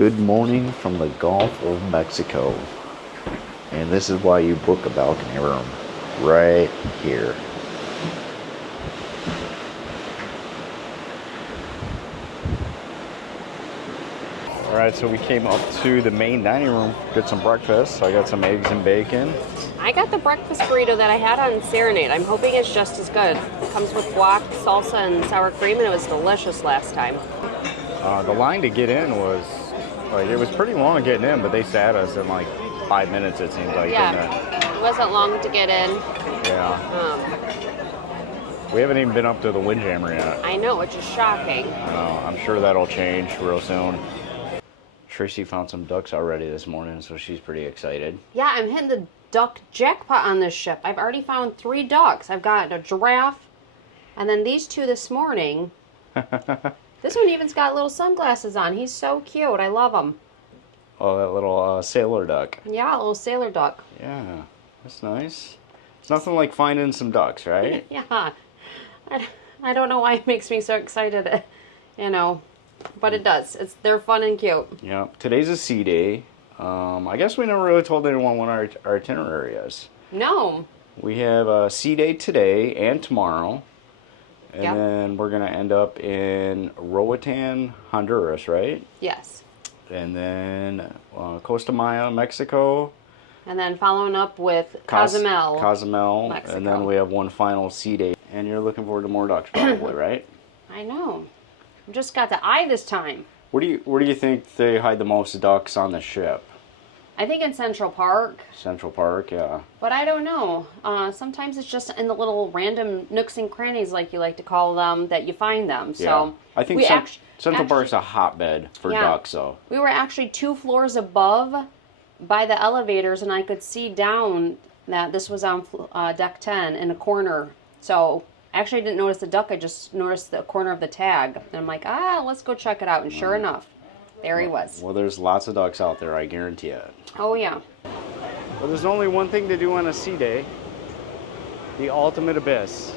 Good morning from the Gulf of Mexico. And this is why you book a balcony room right here. Alright, so we came up to the main dining room, get some breakfast. I got some eggs and bacon. I got the breakfast burrito that I had on Serenade. I'm hoping it's just as good. It comes with guac, salsa, and sour cream, and it was delicious last time. The line to get in was, it was pretty long getting in, but they sat us in like 5 minutes, it seems like. Yeah, it wasn't long to get in. Yeah. We haven't even been up to the Windjammer yet. I know, which is shocking. I'm sure that'll change real soon. Tracy found some ducks already this morning, so she's pretty excited. Yeah, I'm hitting the duck jackpot on this ship. I've already found 3 ducks. I've got a giraffe, and then these 2 this morning. This one even's got little sunglasses on. He's so cute. I love him. Oh, that little sailor duck. Yeah, a little sailor duck. Yeah, that's nice. It's nothing like finding some ducks, right? Yeah. I don't know why it makes me so excited, but it does. They're fun and cute. Yeah. Today's a sea day. I guess we never really told anyone what our itinerary is. No. We have a sea day today and tomorrow. And Yep. then we're going to end up in Roatan, Honduras, right? Yes. And then Costa Maya, Mexico. And then following up with Cozumel. Cozumel. Mexico. And then we have one final sea day. And you're looking forward to more ducks probably, right? I know. I just got the eye this time. Where do you think they hide the most ducks on the ship? I think in Central Park. Central Park, yeah. But I don't know. Sometimes it's just in the little random nooks and crannies, like you like to call them, that you find them. So Yeah. I think Central Park's a hotbed for ducks, though. We were actually 2 floors above by the elevators, and I could see down that this was on deck 10 in a corner. So actually I didn't notice the duck. I just noticed the corner of the tag. And I'm like, let's go check it out. And sure enough, there he was. Well, there's lots of ducks out there, I guarantee it. Oh, yeah. Well, there's only one thing to do on a sea day. The ultimate abyss.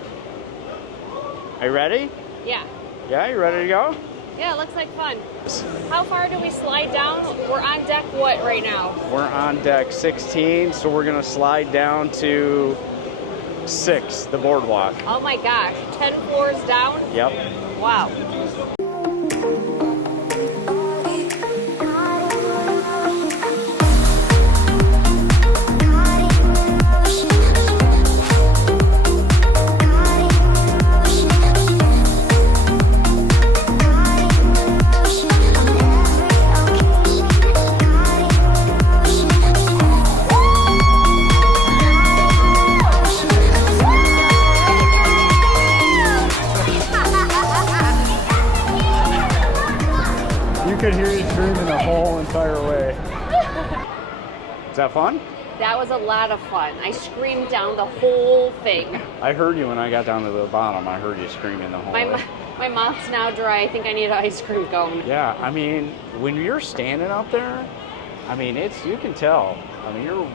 Are you ready? Yeah. Yeah, you ready to go? Yeah, it looks like fun. How far do we slide down? We're on deck what right now? We're on deck 16, so we're going to slide down to 6, the boardwalk. Oh my gosh, 10 floors down? Yep. Wow. You could hear you screaming the whole entire way. Is that fun? That was a lot of fun. I screamed down the whole thing. I heard you when I got down to the bottom. I heard you screaming the whole way. My mouth's now dry. I think I need an ice cream cone. Yeah, I mean, when you're standing up there, I mean, you can tell. I mean, you're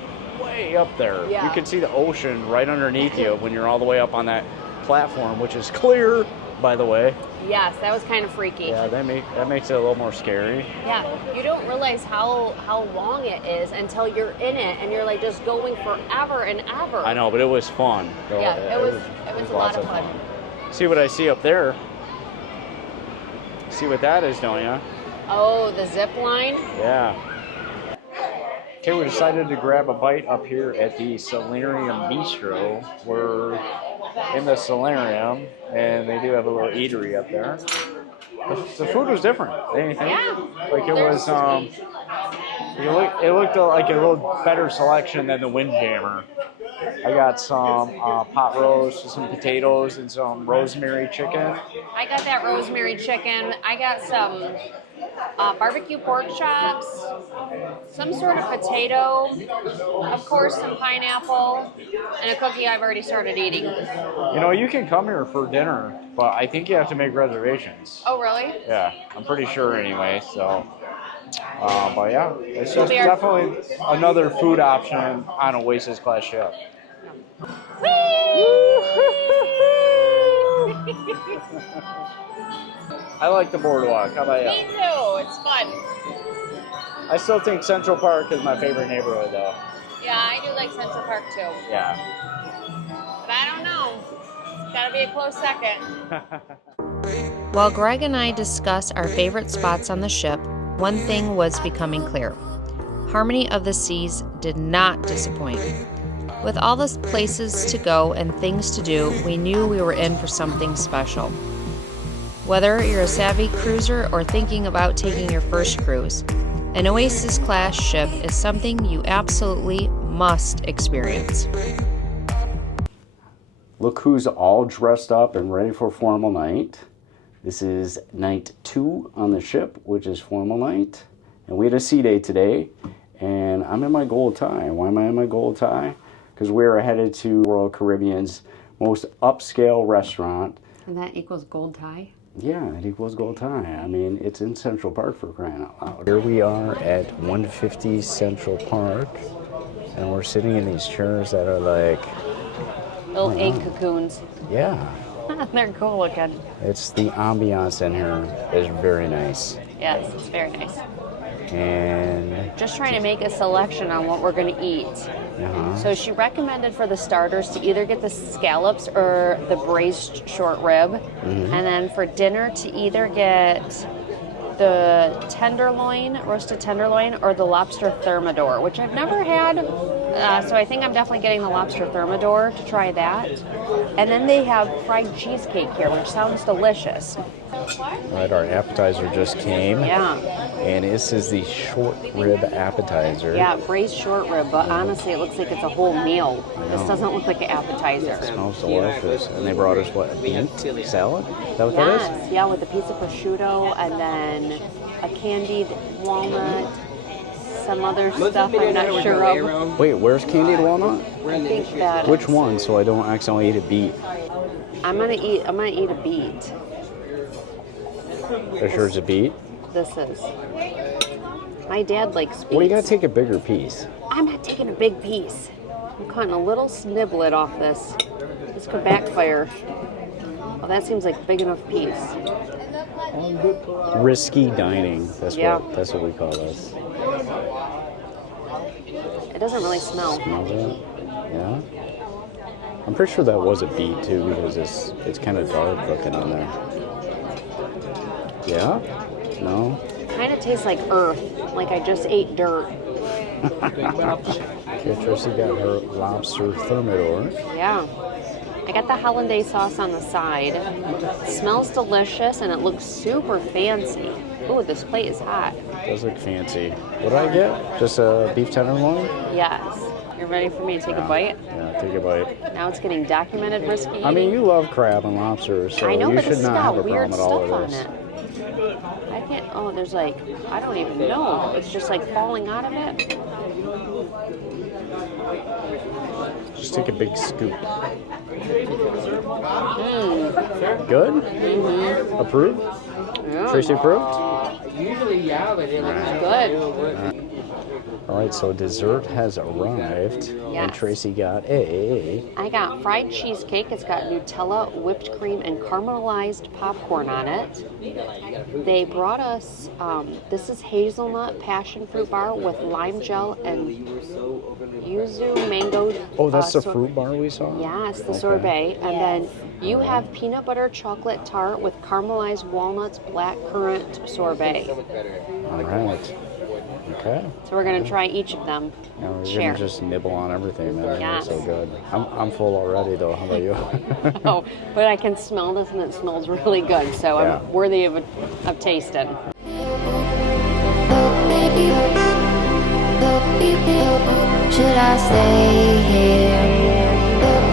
way up there. Yeah. You can see the ocean right underneath you when you're all the way up on that platform, which is clear, by the way. Yes, that was kind of freaky. Yeah, that makes it a little more scary. Yeah, you don't realize how long it is until you're in it, and you're like just going forever and ever. I know, but it was fun. Yeah, it was a lot of fun. See what I see up there? See what that is, don't you? Oh, the zip line? Yeah. Okay, we decided to grab a bite up here at the Solarium Bistro. We're in the solarium, and they do have a little eatery up there. The food was different. Anything? Yeah. Like it was, it looked like a little better selection than the Windjammer. I got some pot roast, some potatoes, and some rosemary chicken. I got that rosemary chicken. I got some barbecue pork chops, some sort of potato, of course some pineapple, and a cookie I've already started eating. You know, you can come here for dinner, but I think you have to make reservations. Oh, really? Yeah, I'm pretty sure anyway, so. But yeah, it's just definitely another food option on a Oasis class ship. I like the boardwalk. How about you? Me too. It's fun. I still think Central Park is my favorite neighborhood, though. Yeah, I do like Central Park too. Yeah. But I don't know. It's gotta be a close second. While Greg and I discuss our favorite spots on the ship, one thing was becoming clear. Harmony of the Seas did not disappoint. With all the places to go and things to do, we knew we were in for something special. Whether you're a savvy cruiser or thinking about taking your first cruise, an Oasis-class ship is something you absolutely must experience. Look who's all dressed up and ready for formal night. This is night 2 on the ship, which is formal night. And we had a sea day today, and I'm in my gold tie. Why am I in my gold tie? Because we're headed to Royal Caribbean's most upscale restaurant. And that equals gold tie? Yeah, it equals gold tie. I mean, it's in Central Park, for crying out loud. Here we are at 150 Central Park, and we're sitting in these chairs that are like... Little egg cocoons. Yeah. They're cool looking. It's the ambiance in here is very nice. Yes, it's very nice. And Just trying to make a selection on what we're going to eat. So she recommended for the starters to either get the scallops or the braised short rib. And then for dinner to either get the tenderloin, roasted tenderloin, or the lobster thermidor, which I've never had. So I think I'm definitely getting the lobster thermidor to try that. And then they have fried cheesecake here, which sounds delicious. all right, our appetizer just came. Yeah. And this is the short rib appetizer. Yeah, braised short rib, but honestly, it looks like it's a whole meal. This doesn't look like an appetizer. It smells delicious. And they brought us, what, a beet salad? Is that what that is? Yes, yeah, with a piece of prosciutto and then a candied walnut, some other stuff I'm not sure of. Wait, where's candied walnut? I think that Which is- one, so I don't accidentally eat a beet? I'm gonna eat a beet. Are you sure it's a beet? This is. My dad likes beets. Well, you gotta take a bigger piece. I'm not taking a big piece. I'm cutting a little sniblet off this. This could backfire. Well, that seems like a big enough piece. Risky dining. That's Yeah. what we call this. It doesn't really smell. Smells it? Yeah. I'm pretty sure that was a beet too, because it's kind of dark looking on there. Yeah? No? Kind of tastes like earth, like I just ate dirt. Okay, Tracy got her lobster thermidor. Yeah. I got the hollandaise sauce on the side. It smells delicious and it looks super fancy. Ooh, this plate is hot. Does look fancy. What did I get? Just a beef tenderloin? Yes. You're ready for me to take a bite? Yeah, take a bite. Now it's getting documented risky. I mean, you love crab and lobster, so I know, you but should this has not have got a weird problem at all stuff with on this. it. I can't, oh, there's like, I don't even know. It's just like falling out of it. Just take a big scoop. Good? Mm-hmm. Approved? Yeah. Tracy approved? Usually, yeah, but it looks Good. All right, so dessert has arrived, and Yes. Tracy got a... I got fried cheesecake. It's got Nutella, whipped cream, and caramelized popcorn on it. They brought us, this is hazelnut passion fruit bar with lime gel and yuzu mango. Oh, that's the sor- fruit bar we saw? Yes, the Okay. sorbet. And then you have peanut butter chocolate tart with caramelized walnuts, black currant sorbet. All right. Okay. So we're going to try each of them. Now we're Share. gonna just nibble on everything, man. Yes. It's so good. I'm full already, though. How about you? Oh, but I can smell this and it smells really good. So Yeah. I'm worthy of tasting. Should I stay here?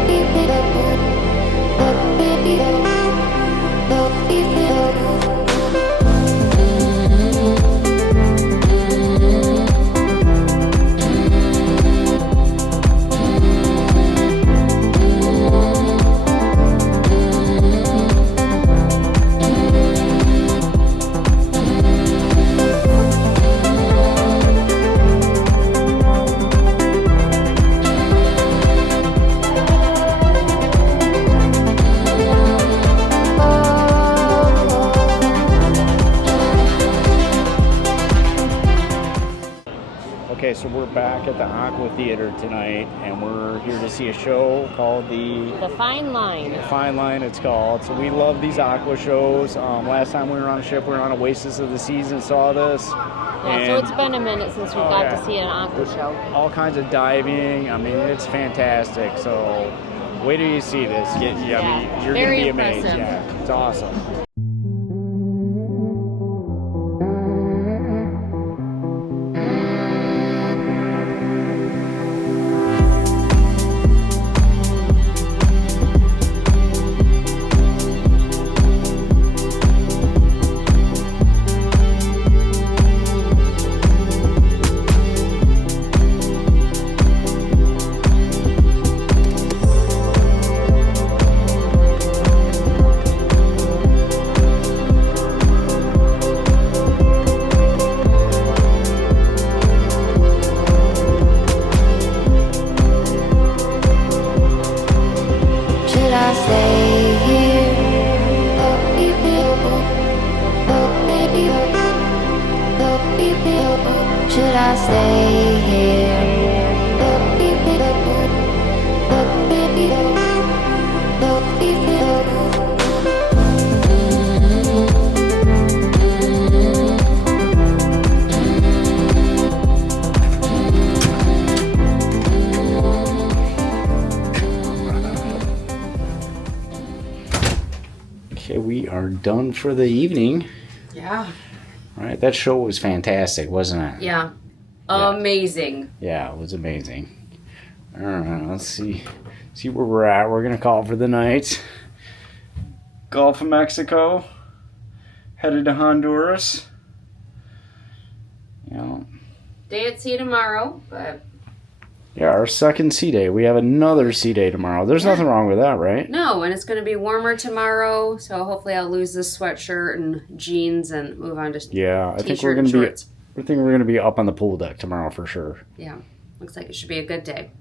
guys, so we're back at the Aqua Theater tonight, and we're here to see a show called the Fine Line. Fine Line, it's called. So we love these Aqua shows. Last time we were on a ship, we were on Oasis of the Seas and saw this. Yeah, so it's been a minute since we got to see an Aqua Show. All kinds of diving. I mean, it's fantastic. So wait till you see this. I mean, you're going to very be amazed. impressive. Yeah, it's awesome. Should I stay here? Should I stay Okay, we are done for the evening. Yeah. All right, that show was fantastic, wasn't it? Yeah. Yeah. Amazing. Yeah, it was amazing. All right, let's see where we're at. We're gonna call it for the night. Gulf of Mexico, headed to Honduras. Yeah, Day at sea tomorrow, but yeah, our second sea day. We have another sea day tomorrow. There's nothing wrong with that, right? no, and it's going to be warmer tomorrow, so hopefully I'll lose this sweatshirt and jeans and move on to Yeah, I think t-shirt we're and gonna be. shorts. I think we're gonna be up on the pool deck tomorrow for sure. Yeah, looks like it should be a good day.